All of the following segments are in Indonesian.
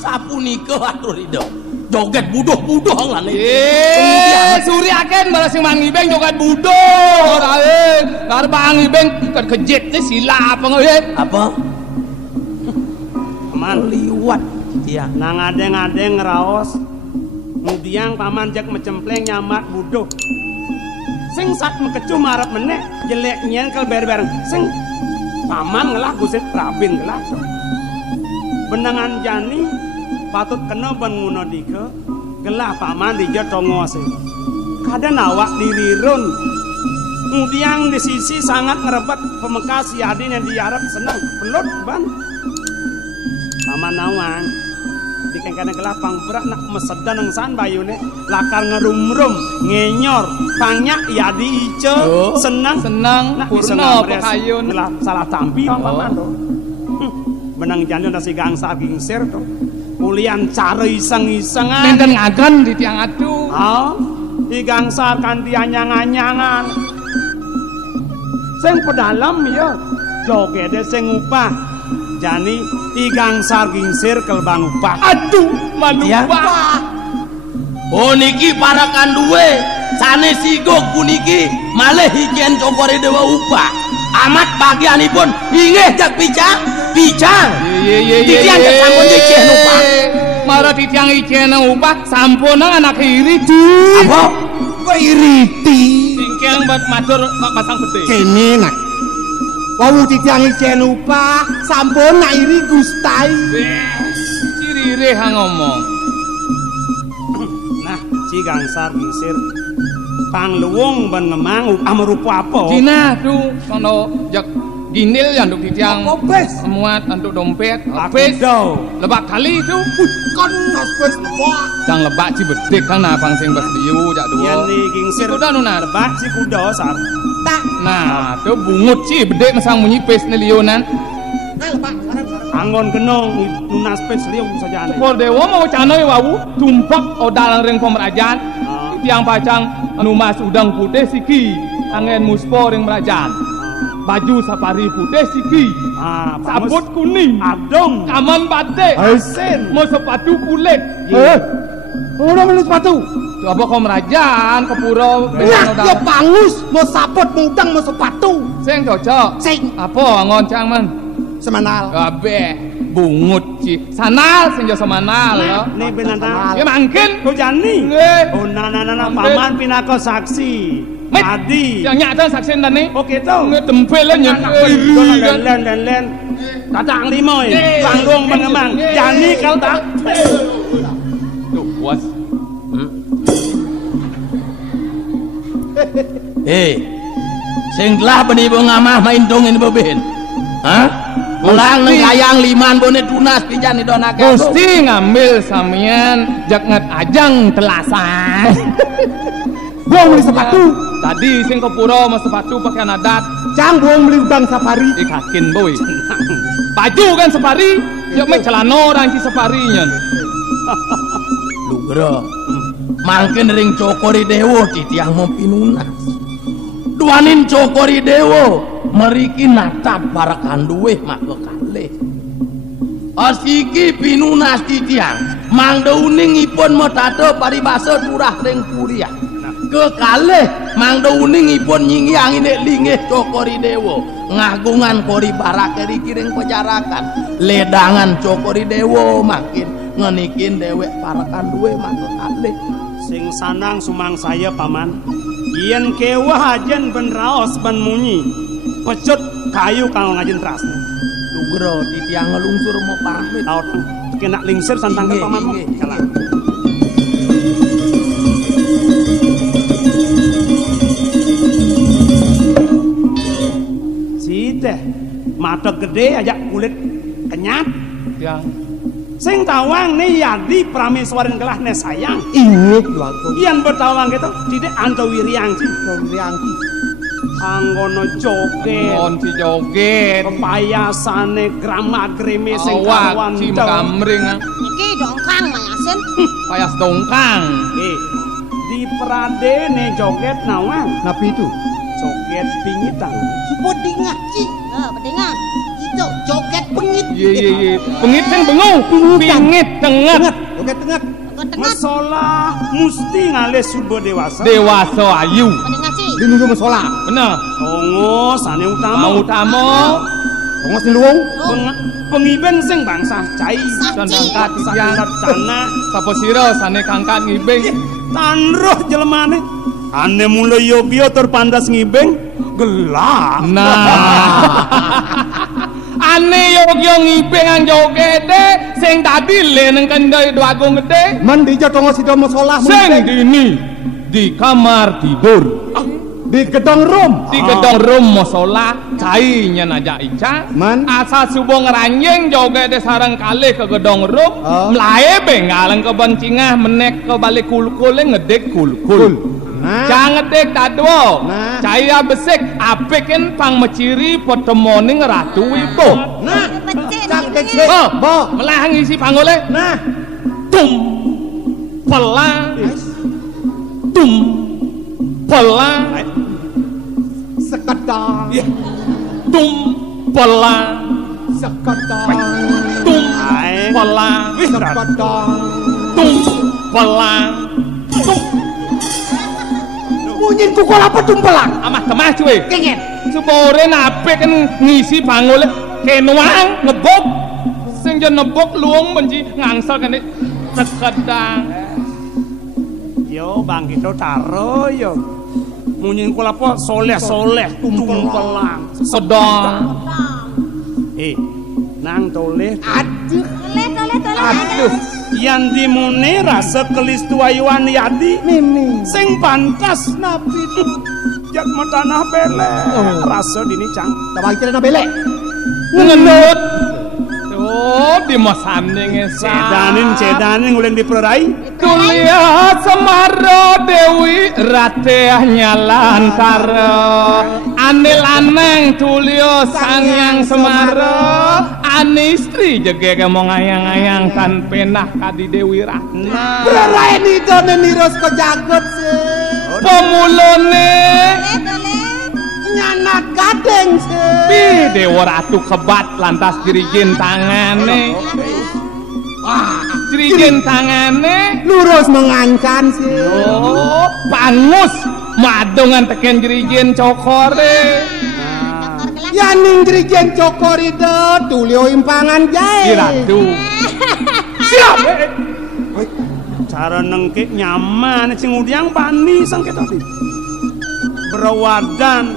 Sapunika atur Ridho. Joget buduh-buduh lan Suryaken malah sing mangibeng joget buduh ora arep mangibeng kejitne sila apa nggih apa Paman liwat ya nang adeng-adeng ngraos mudiang paman jak mecempleng nyamak buduh sing sak mekecu marep meneh jelek nyenkel bareng-bareng sing paman ngelah gusit rabin ngelah benangan jani patut kena ban ngono dike gelah paman dijo tongose kadang awak dilirun mudiang di sisi sangat ngerebet pemekas yadin yang diarep senang pelut ban paman nawang dikengkane gelapang berak nak mesedan nang san bayune lakar ngerumrum ngenyor banyak yadi ice senang nak bisa pakayun salah tampi paman to benang janjo nasi gangsa gingsir to kulian cara iseng-isengan nenten ngagan di tiang adu digangsar kan dianyang-anyangan sing pedalam ya jogede sing upah jani digangsar gingsir kelbang upah aduh manupa oh niki para kanduwe sanes sigok puniki malih ijen cokore dewa upah amat bagianipun inggih jak picang titiang jak sampun ijen upah marah titiang ijen upah sampun anak iriti apa kok iriti singkeng buat matur kok pasang peti kene nak wau titiang ijen upah sampun nak iri gustai cirire ngomong nah si gangsar gingsir pangluwung ban ngemang upah merupa apa dina tuh sono jak ginil yang untuk titiang muat untuk dompet habis lebak kali itu kan habis lebak jang lebak ci bedek kan abang sing bas diu jak dua yen ni gingsir kuda nuna lebak si kuda sar tak nah tuh bungut ci bedek masang munyi pes ni lionan lebak anggon kenong nunas pes liu saja ane por dewa mau canoy wawu tumpak odalang ring pemerajaan tiang pacang anu mas udang putih siki angen muspo ring merajaan baju safari putih siki sabut kuning adong kaman batik asin mau sepatu kulit udah beli sepatu tuh apa kau merajaan ke pura ya pangus mau sapot mau udang mau sepatu sing cocok sing apa ngoncang man semanal kabeh bungut ci sanal sing jasa manal ya nih binatang ya mangkin kau jani oh nana paman pinako saksi Adi yang nyata saksi tadi oke tau ngetempel nya len tatang limoy panggung mengemang jani kau tak tuh puas sing telah benibu ngamah main dongin bebin ulang neng kayang liman bone tunas pijan idonake Gusti ngambil samian jak nget ajang telasan buang beli sepatu tadi sing ke pura mau sepatu pakaian adat cang buang beli udang safari ikakin boy baju kan safari ya mek celana ranci safarinya lugro mangkin ring cokori dewo titiang mau pinunas duanin cokori dewo meriki natap para kanduwe makhluk kalih asiki pinunas titiang mangdauning ipun motato paribasa turah ring kuliah kekalih mangdauning ipun nyingi angin lingih cokori dewo ngagungan kori barak kiring pejarakan ledangan cokori dewo makin ngenikin dewek para kanduwe makhluk kalih sing sanang sumang saya paman yen kewah ajen ben raos ben munyi pecut kayu kang ngajen teras lugro titiang ngelungsur mau pamit tau kena lingsir santang ke paman kalah si teh mata gede aja kulit kenyat ya sing tawang nih yadi prameswarin kelah ne sayang inget waktu iyan bertawang gitu tidak anto wiriangci anggono joget ngonci joget pepayasane grama greme sing kawan ci kamring iki dongkang mayasin payas dongkang di pradene joget nawang napi itu joget pingitan bedingan ci bedingan Joget pengit. Iya. Pengit sing bengung. Pingit tenget. Joget tenget. Masalah mesti ngalih subuh dewasa. Dewasa ayu. Mending ngaji. Di nunggu masalah. Bener. Tongo sane utama. Utama. Tongos di luwung. Pengiben sing bangsa cai. Dan angkat tiyang Tanah sapa sira sane kangkat ngibing. tanroh jelemane. Ane mulai Yogyo tur pandas ngibeng gelap. Nah. Ane Yogyo ngibing ang jogede sing tadi le nang kendai Dwagung gede. Man di tongos itu masalah. Sing dini di kamar tidur. Di gedong room. Di gedong rum musola cai nya aja ica. Man. Asa subuh ngeranjing jogede sarang kali ke gedong rum. Melaye bengalang ke bencingah menek ke balik kul-kule ngedek kul-kul. Nah. Jangan dek tadwo. Nah. Caya besek apekin pang meciri potemoning ratu ibu. Nah. Becik Cak nih. becik. Bo. Melah ngisi pangole. Nah. Tum pelang. Tum pelang. Sekedang. Tum pelang. Sekedang. Tum Ae. pelang. Sekedang. Tum pelang. Bunyin kukul apa tumpelang? Amah temah cuy. Kengen. Supore nape kan ngisi pangole kenuang ngebok. Sing jan nebok luung menji ngangsal kan sekedang. Yo bang kita taro yo. Munyin kula apa soleh tumpelang. Sedang. Nang toleh. Aduh. Toleh. Aduh, yang dimune rasa kelistuayuan yadi Mimi. sing pantas Nabi itu. jak tanah bele rasa dini cang Tabang cerita belek. Ngenut. Tuh di masanding esa. cedanin nguling diperai Kuliah Semaro Dewi Ratehnya lantara Ane lanang tulio sangyang Semaro Ane istri jege mau ngayang-ngayang tan penah kadi Dewi Rate Berlain itu niros ko jagot sih. Pemulone Nyana gadeng sih. Pi Dewa Ratu kebat lantas dirijen tangane Dirijen tangane Lurus mengancan sih. Oh, pangus madongan teken jerigen cokore. Yaning dirijen cokorido tulio impangan jae. Iratu. siap cara nengkek nyaman sing udiang bani sang ketati berawadan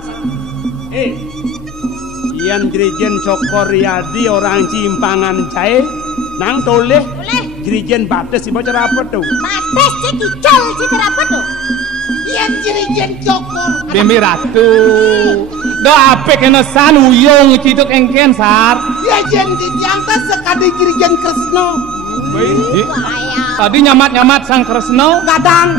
Ian Jirijen Cokor Riyadi orang Cimpangan Jae nang toleh Jirijen Bates si bocor apa tuh Bates cik kicol cik apa tuh? Yang dirijen cokor. Bimbi ratu. Do ape kena san uyung ciduk engken sar. Ya jen diangkat sekali dirijen Kresno. Tadi nyamat-nyamat sang Kresno. Kadang.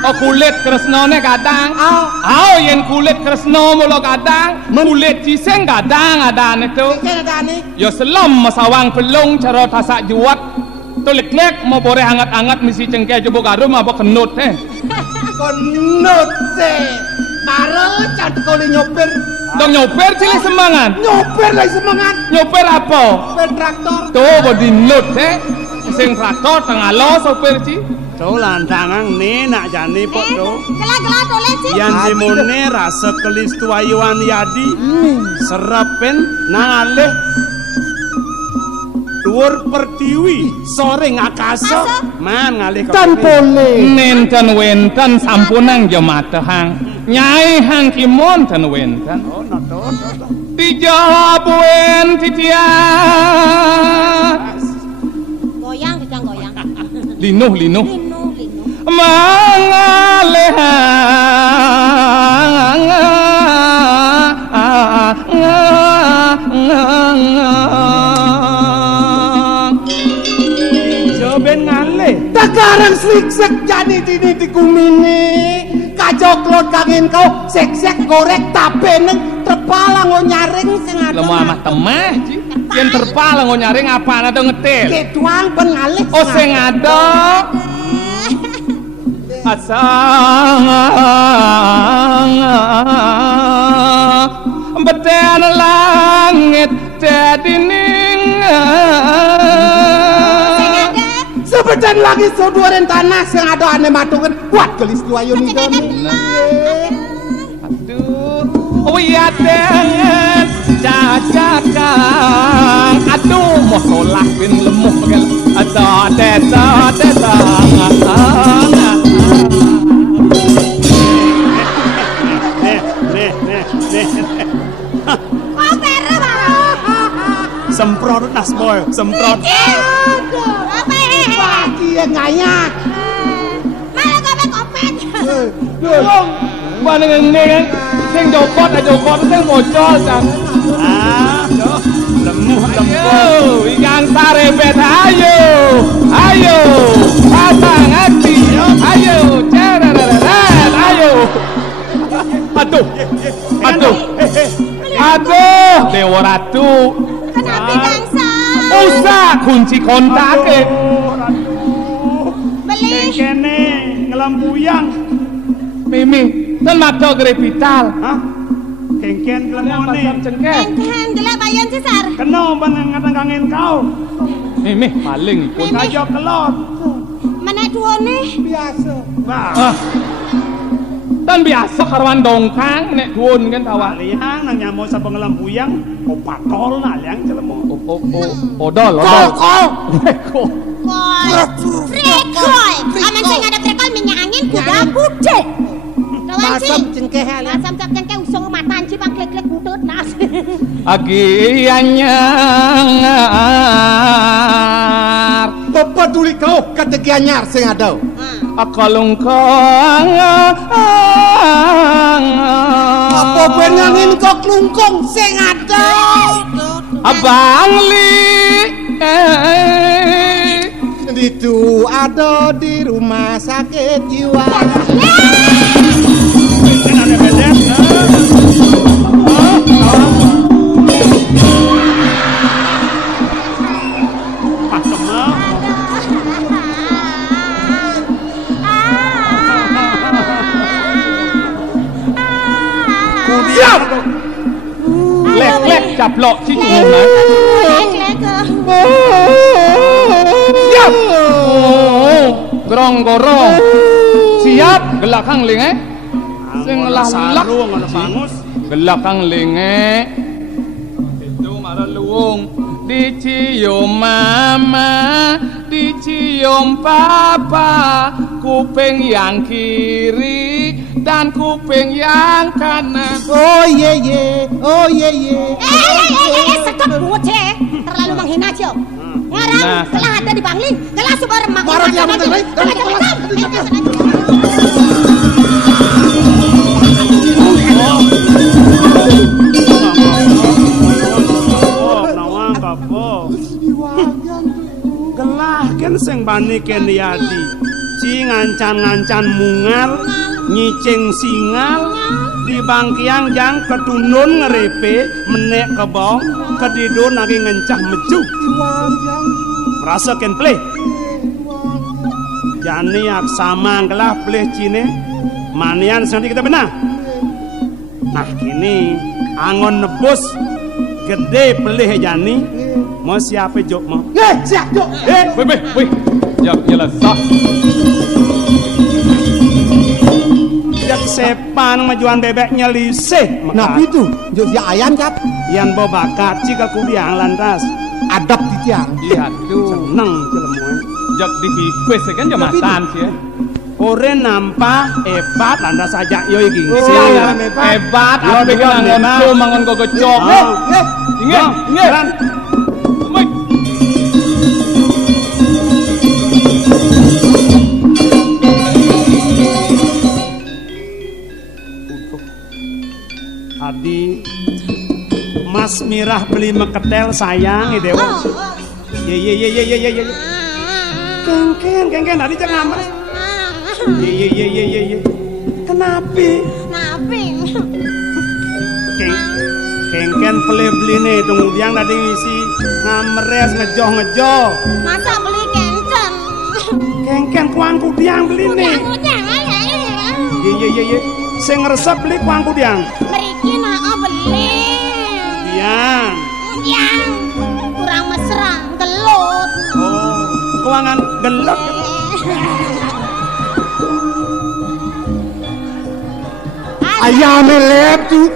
Oh kulit Kresnone kadang. Oh. Yen kulit Kresno mulo kadang. Kulit ciseng kadang ada itu. Kena dani. Ya selam masawang pelung cara tasak juat. Tulik-lek mau bore hangat-hangat misi cengkeh jebuk garum apa kenut Konut se. Karo cantik kau nyopir. Dong nyoper cilik semangat. Nyopir lagi semangat. Nyoper apa? Nyopir traktor. Tuh bodi nut sing traktor tengah lo sopir ci. Tuh lantangan nih nak jani pot tuh. Gelak-gelak toleh cik. Yang dimone rasa kelis tuayuan yadi serapen nang aleh dhuwur pertiwi sore ngakaso man ngalih Dan boleh. Nenten wenten sampunang jematehang nyai hang kimon ten wenten oh noto dijawab wen titian Goyang kejang goyang. linuh Linu. ben ngalih Tagarang sliksek jani dini dikumini. Kajoklot kangin kau sek-sek gorek tape neng terpalang o nyaring sing ada. lemah amat temah ci yen terpal ngo nyaring apa ada ngetir Ketuang ben ngalih. oh sing ada asang beten langit dedining Sebejan lagi soduaren tanah sing ada ane matungan kuat gelis tuayon Kecengkekan ini. tenang. aduh wiyaden cacakan aduh mau solah bin lemuh bagel ada desa Kok pere barang? Semprot nas boy, semprot. Apa Pagi ya ngayak. malah kopet-kopet. panengen sing jopot sing bocor jan Lemuh ayo yang sarebet ayo pasang hati ayo cereret ayo aduh Dewa Ratu Kenapa bangsa? usah kunci kontak Beli. Kene ngelambuyang. Mimi tenak do grepital Hah? Kengken lemone. cengkeh Enten jelek bayan sisar. Kena ban ngadang-kangen kau. Mimi maling pun Kajo kelot. Mana duone? Biasa. Bah. dan biasa karwan dongkang nek duun kan tawa Liang nang nyamo sa pengelambuyang, opatol na liang celemo. odol Kol. Koi. Frekoy. Aman sing ada frekol minyak angin kuda kude. Lawan Masam sih. cengkeh halih. Masam cengkeh usung matan ci bang klek-klek butut nas. agianyar Bapak tuli kau kateki anyar sing ada. akalungkong Apa penangin kau klungkong sing ada. abang li Itu ada di rumah sakit jiwa. Kan ada bedes. siap lek caplok si cungum na Klek-klek. siap gorong siap gelakang linge sing lak Sarung ana bangus. gelakang linge itu marah luwung dicium mama dicium papa kuping yang kiri dan kuping yang kanan Oh ye, oh ye. Stop bocah. Terlalu menghina Cio. Ngarang Nah. telah ada di Bangling, telah subar mak. Marah dia betul, baik. Nawang kapo. Gelah kan sing bani ken yadi. Ci ngancan-ngancan mungal, nyicing singal, di bangkiang jang ketunun ngerepe, menek kebong, kedidun lagi ngencah mejuk. Rasa ken pleh. Jani ak sama gelah pleh cine, manian nanti kita benar. Nah kini angon nebus gede pelih jani mau siapa jok mau Siap jok. wih jak jelas sah jak sepan majuan bebeknya lisih Nah itu, jok si ayam cap. yang bawa bakat jika kudiang lantas Adap di tiang. iya tuh seneng jelemu jak di pipes kan jamasan sih ya ore nampak hebat lantas ajak yo iki siang hebat Yo, apa dua, ngangon hebat. tuh mangon gogocok ingat jalan Adi Mas Mirah beli meketel sayang ya Dewa. Ye. Kengken Adi jangan mas. Ye. Kenapa? Kengken beli nih tunggu diang tadi ngisi ngameres ngejoh. Masa beli kenceng? Kengken kuangku diang beli nih. Ye. Sing resep beli kuangku diang. Meriki nak beli. Diang. Yang kurang mesra, gelut. Oh, keuangan gelut. Ayam lep tuh.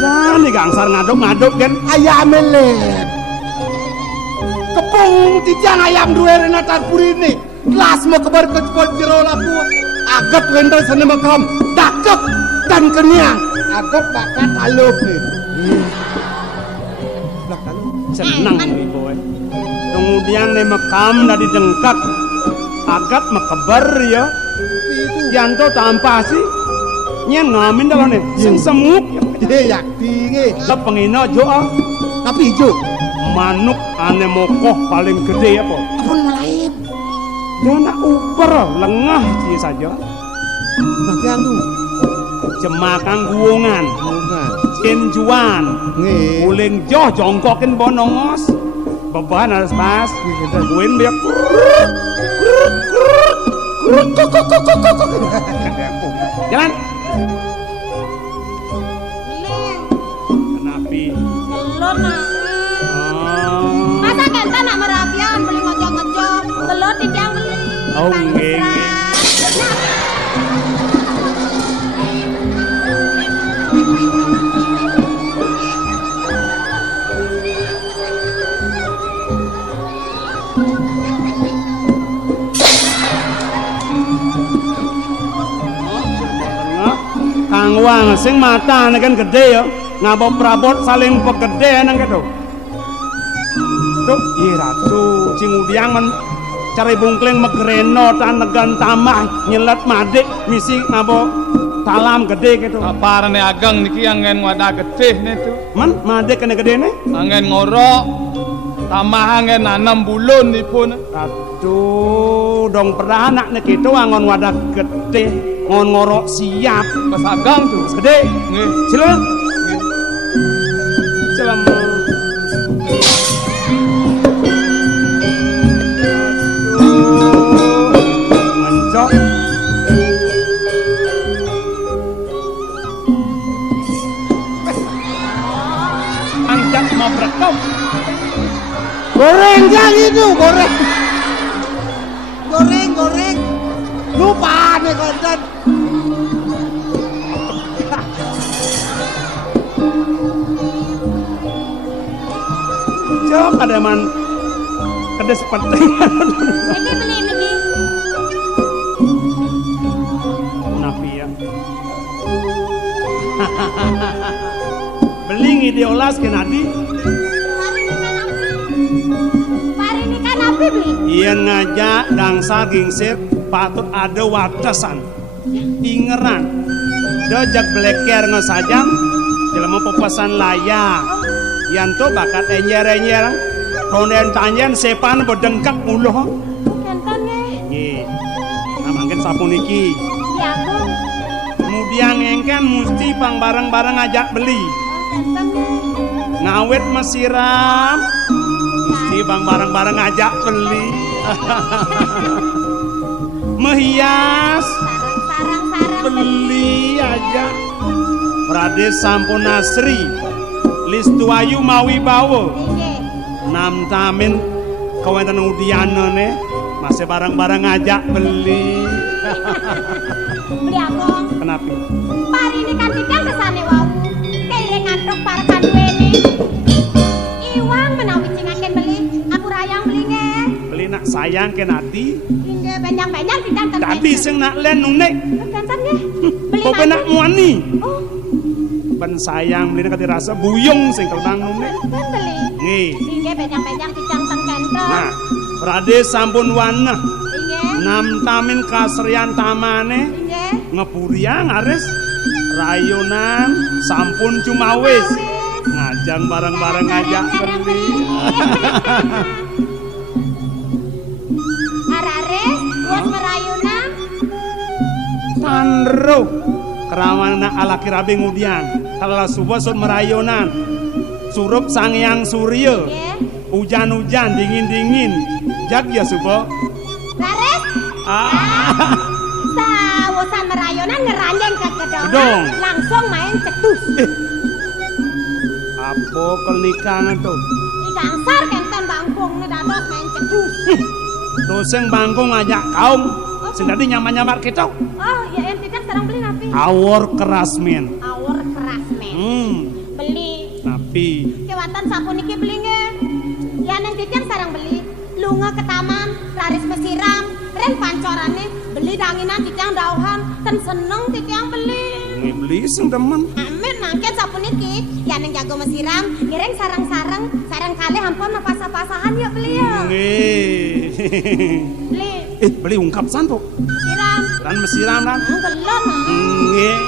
Jangan nih gangsar ngaduk-ngaduk kan. Ayam lep. Kepung tijang ayam dua renatar purine. Kelas mau kebar kejepot jero laku. Agak wendel sana makam. Dakep dan kenyang. Agak bakat halup nih. Senang nih boy. Kemudian nih makam dari dengkak. Agak mekebar ya. Yanto tanpa sih. Nyen ngamin dah nih. Sing semuk. Yak tinggi. Lep pengino joa. Tapi hijau. Manuk ane mokoh paling gede apa? Apun melaip. Dia nak uber lengah sih saja. Bagian tuh. Jemakan guungan. Bukan. Cinjuan. Nge. Uling joh jongkokin bonongos. Beban harus pas. Guin biar jalan. Kenapa? Gelut nak. Masa kenta nak merapian beli ngojok-ngojok. Gelut tijang beli. Oh, Bang nge. mesra. Kang Wang sing mata kan gede ya. Ngabok prabot saling pegede nang gitu. Tuh, iya ratu cingudiang men cari bungkling megreno tan negan tamah nyelet madik misi ngabok talam gede gitu. Aparane ageng niki angen wadah gede nih tuh. Man madik kena gede nih. Angen ngorok tamah angen nanam bulun nipun. Aduh, dong pernah anak nih gitu angon wadah gede ngon ngorok siap. Pas ageng tuh. Gede. Nggih. Silakan. Silakan. Mencok. Angkat mau berekam. Goreng jang itu, goreng. Goreng. Lupa nih konten. Cok ada man kedes seperti Ini beli niki. napi ya. Beli ngidiolas ke nadi. Hari ini kan api beli. Iya ngajak dangsa gingsir patut ada watasan. Ingeran. Dojak bleker ngesajam dalam pepesan layak. Yanto bakat enyer-enyer. Konden tanyen sepan berdengkak muluh. Kenten nggih. Nggih. Nah mangken sapu niki. Ya Bu. Kemudian engken mesti pang barang-barang ngajak beli. Kenten nggih. Ngawet mesiram. Mesti bang barang-barang ngajak beli. Mehias Sarang-sarang beli aja. Prades sampun asri. Listu ayu mawi bawa. nggih. Nam tamin kawentan udiana nih. Masih barang-barang ngajak beli. Beli akong. Kenapa? Hari ini kan tidak kesane wau. Kere ngantuk para kanduene. Iwang menawi cingaken beli. Aku rayang beli nggih. Beli nak sayang ke nadi. Nggih benjang-benjang tidak ten. Tadi sing nak len nunek. Kenten nggih. Beli Kau nak muani. Oh, Ben sayang beli nak rasa buyung sing kelbang nunek. kenten beli. Nggih. Nggih benjang-benjang dicang teng kenten. Nah, Prades sampun wanah. Nggih. Nam tamin kasrian tamane Nggih. ngepuriang aris rayunan sampun cuma wis ngajang bareng-bareng ngajak beli. Arares, buat merayunan. Tanro keramana ala kirabe ngudian kalau subosut merayunan surup sangyang surya Nggih. hujan-hujan dingin-dingin jak ya subo. Lares. Sawosan merayunan ngeranjeng ke gedong. Gedong. Langsung main cetus. Apa kelikanan tuh? Gangsar kenten bangkung nih dados main ceku. Tuh sing bangkung ngajak kaum. Sing tadi nyamar-nyamar kita. Oh, ya ente kan sarang beli napi? Awor keras men. Awor keras men. Beli. Tapi Kewatan sapu niki beli nge. Ya neng Cicang sarang beli. Lunga ke taman, laris mesiram, ren pancorane beli danginan Cicang dauhan, ten seneng Cicang beli. beli sing demen. Amin nangket sapu niki. Ya neng jago mesiram, ngereng sarang-sarang, sarang kali hampun pasah-pasahan ya beli ya. Beli. Beli ungkap santo. Siram. Dan mesiram dan. Gelon. Nggih.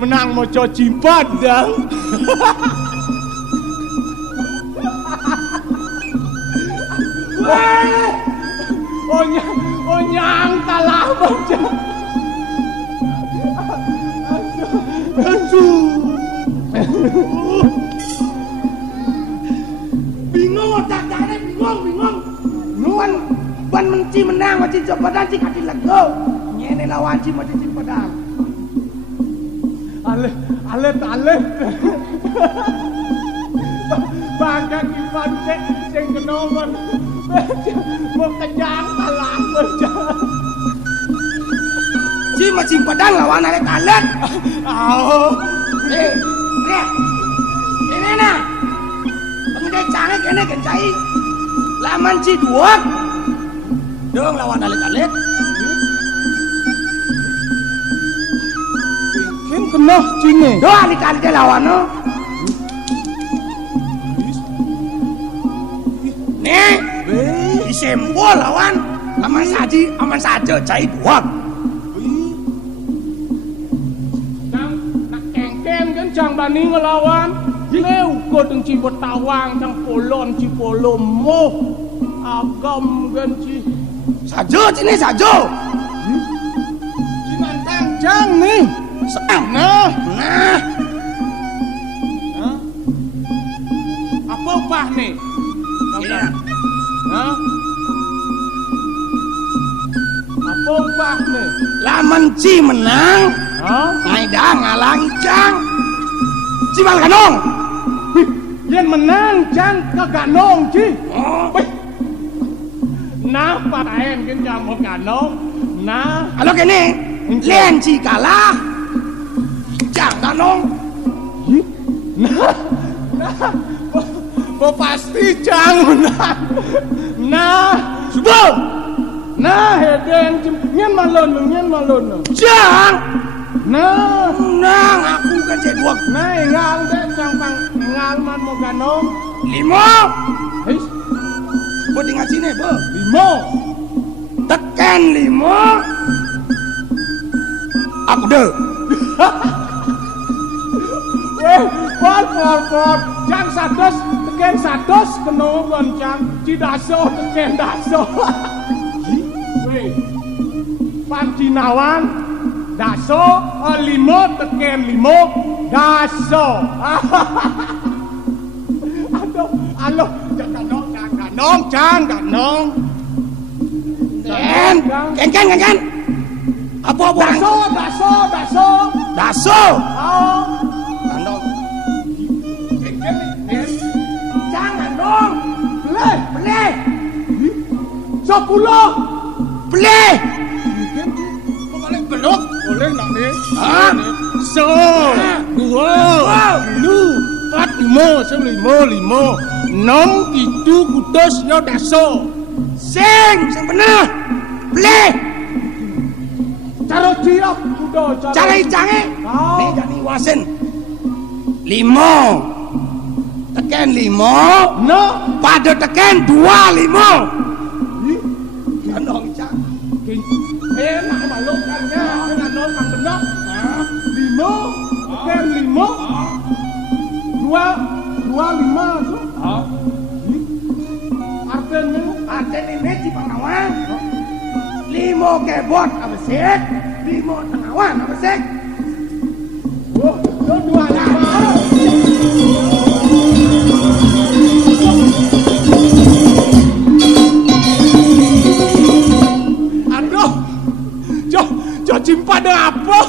Menang moco Cipadang. Onyang kalah baca. Bingung otak jane bingung. Nuan ban menci menang macam Cipadang cik hati lego. Nyene lawan ci macam Cipadang. Alet. Bangga Ivan sing kenoman. Mau kejang kalah baca. Ci macam Cipadang lawan alet. Rek. Ini nah. Pengendai canggih kene kencai. Laman ci dua. Dong lawan alet. Kena cine. Doa alit-alit lawan no. Nih, disembol lawan. Aman saja cai dua. cang bani ngelawan leu ko teng ci betawang cang polon ci polomo agam genci sajo cini sajo cinantang cang nih nah apa upah nih Hah? Apa upah nih laman ci menang ngaida ngalang cang ci bal kanong yen menang cang kaganong ci nah pataen kan cang mau ganong nah halo kene len ci kalah cang kanong nah pasti cang menang nah subuh nah hedeng nyen malon cang nah nang aku kan cedok nah ngal deh cang pang ngal man mau ganong limo hei buat tinggal sini bo limo tekan limo aku deh pot cang sados teken sados kenongon cang cidaso teken daso weh pancinawan daso limo teken limo daso aduh aloh ganong cang ganong Ken apa daso oh ganong jangan dong beleh 10 beleh boleh belok boleh nak nih so 2 lu 4 5 nom itu kudos yo daso sing bener beleh caro ciok kudo cara icange nih jani wasen 5 teken 5 no pada teken 2 5 ganong cang enak balokannya dengan non kang benak 5 teken 5 2 5 tuh artinya ini di Pangawan 5 kebot abesek 5 tengawan abesek oh 2 aduh Jo cimpada apa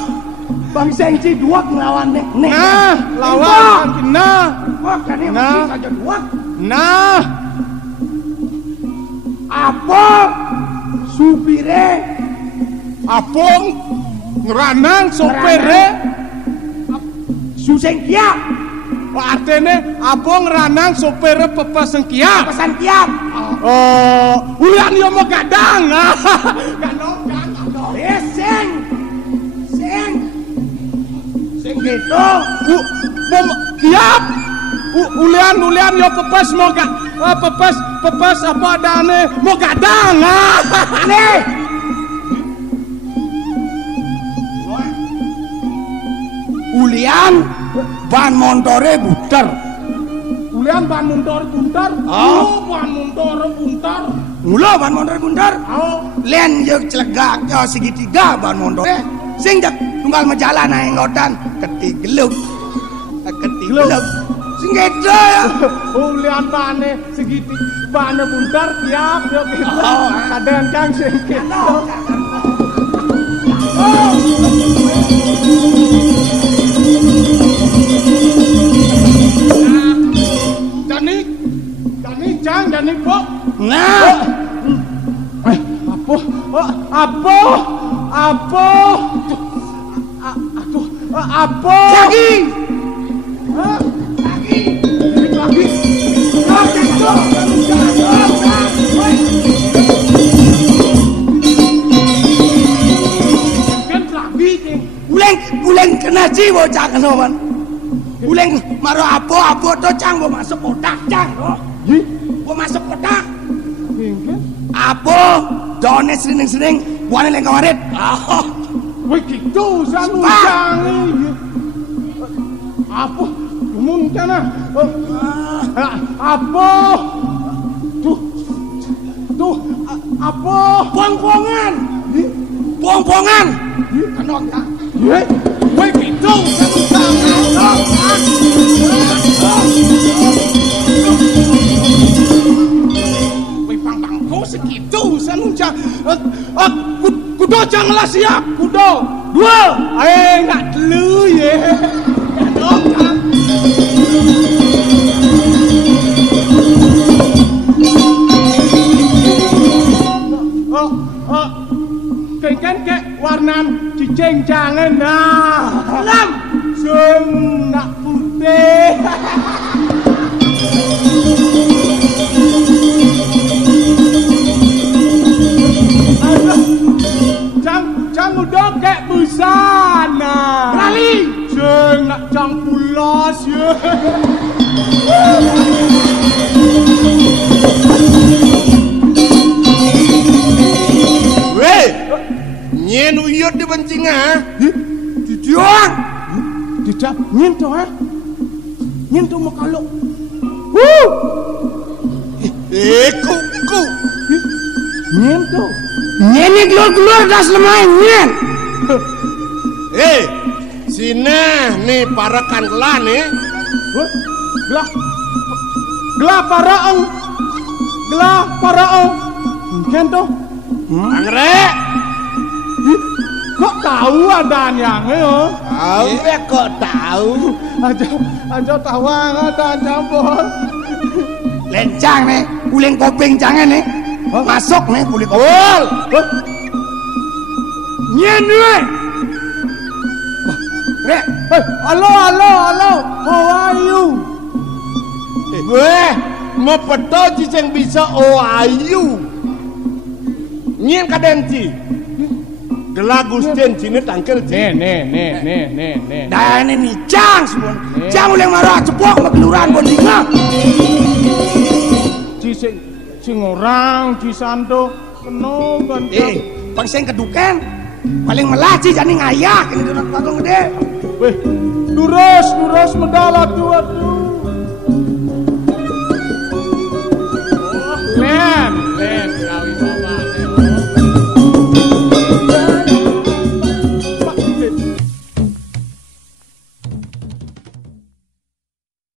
Bang Sengci 2 ngelawan nek nah lawan nah kan ini masih saja 2 nah apa supire apong ngeranang sopere suseng kiap artinya abong ngeranang sopere pepesen kiap pesan kiap ulian yo mau gadang ganong seng gitu kiap ulian yo pepes mau pepes apa adane mau gadang nih ulian ban montore buter ulian ban montore buntar ban montore buntar mula ban montore buntar len yo celegak yo segitiga ban montore sing jak tunggal majalah naik ngodan ketigeluk sing gede ya ulian bane segiti bane buntar tiap yo gitu kadang kang sing gitu Dani po nah apa lagi uleng kena jiwa cang kenoman uleng maro apa to cang bo masuk kotak cang bo masuk kotak apa done sering buane leng kawarit wih gitu sanu cang Apa? Mungkin apa? Tuh apa? Buang-buangan. Buang-buangan. Kenok tak? Woi gitu. Woi pang-pang kau segitu sanunca. Kudo janganlah siap. Kudo. 2. Nak telu ye. Kenok tak? Kek warnan cicing jangan nah. Lam sing nak putih. Jang udah kek busana. Rali sing nak jang pulas ya. Nyen uyut di bencing ah. Didiang. Tidak nyentuh ah. Nyentuh makalok. Ku. Nyentuh. Nyen keluar das lemah nyen. Sini nih parakan kelah nih. Gelah paraong. Nyentuh. Anggrek. Kok tahu ada yang tahu ya kok tahu aja tahu ada campur lencang nih uling kopeng jangan nih masuk nih kulit kopeng nyen nih halo how are you mau peto cicing bisa how are you nyen kadenti Gelagustin sini tangkel nih. Dah ini nih cang semua. Cang ulang marah cepok keluran bondinga. Sing orang Cisanto keno ganteng. Pangseng keduken. Paling melaci jadi ngayak ini dengan patung gede. Weh, durus medala tuh.